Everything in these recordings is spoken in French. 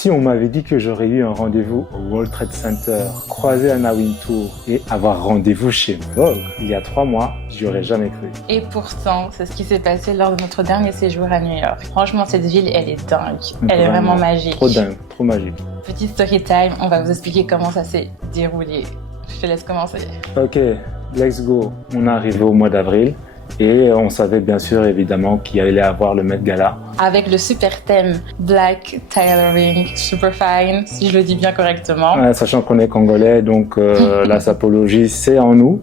Si on m'avait dit que j'aurais eu un rendez-vous au World Trade Center, croiser Anna Wintour et avoir rendez-vous chez Vogue il y a 3 mois, j'y aurais jamais cru. Et pourtant, c'est ce qui s'est passé lors de notre dernier séjour à New York. Franchement, cette ville, elle est dingue. Elle est vraiment magique. Trop dingue, trop magique. Petite story time, on va vous expliquer comment ça s'est déroulé. Je te laisse commencer. Ok, let's go. On est arrivé au mois d'avril. Et on savait bien sûr évidemment qu'il allait avoir le Met Gala. Avec le super thème Black Tailoring Super Fine, si je le dis bien correctement. Ouais, sachant qu'on est congolais, donc la sapologie c'est en nous.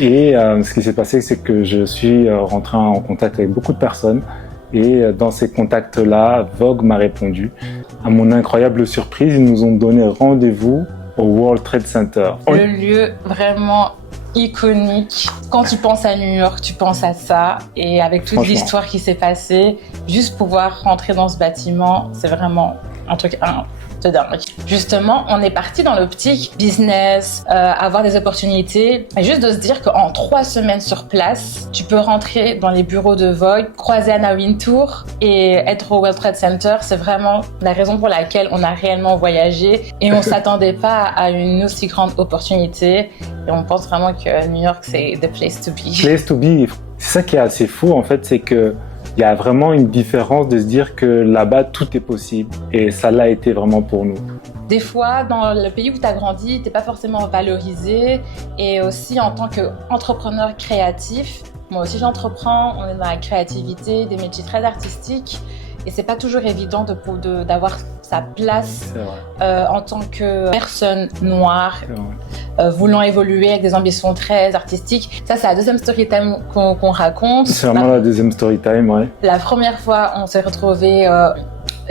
Et ce qui s'est passé, c'est que je suis rentré en contact avec beaucoup de personnes. Et dans ces contacts-là, Vogue m'a répondu. À mon incroyable surprise, ils nous ont donné rendez-vous au World Trade Center. Le lieu vraiment iconique. Quand tu penses à New York, tu penses à ça. Et avec toute l'histoire qui s'est passée, juste pouvoir rentrer dans ce bâtiment, c'est vraiment un truc de dingue. Justement, on est parti dans l'optique business, avoir des opportunités. Et juste de se dire qu'en 3 semaines sur place, tu peux rentrer dans les bureaux de Vogue, croiser Anna Wintour et être au World Trade Center. C'est vraiment la raison pour laquelle on a réellement voyagé. Et on s'attendait pas à une aussi grande opportunité. Et on pense vraiment que New York, c'est the place to be. Place to be. C'est ça qui est assez fou, en fait, c'est que il y a vraiment une différence de se dire que là-bas, tout est possible. Et ça l'a été vraiment pour nous. Des fois, dans le pays où tu as grandi, tu n'es pas forcément valorisé. Et aussi, en tant qu'entrepreneur créatif, moi aussi j'entreprends, on est dans la créativité, des métiers très artistiques. Et c'est pas toujours évident d'avoir sa place en tant que personne noire, voulant évoluer avec des ambitions très artistiques. Ça, c'est la deuxième story time qu'on raconte. C'est vraiment la deuxième story time, ouais. La première fois, on s'est retrouvés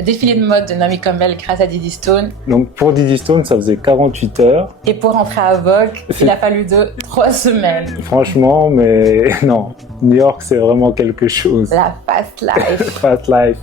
défilé de mode de Naomi Campbell grâce à Diddy Stone. Donc pour Diddy Stone, ça faisait 48 heures. Et pour rentrer à Vogue, il a fallu 3 semaines. Franchement, mais non. New York, c'est vraiment quelque chose. La fast life. Fast life.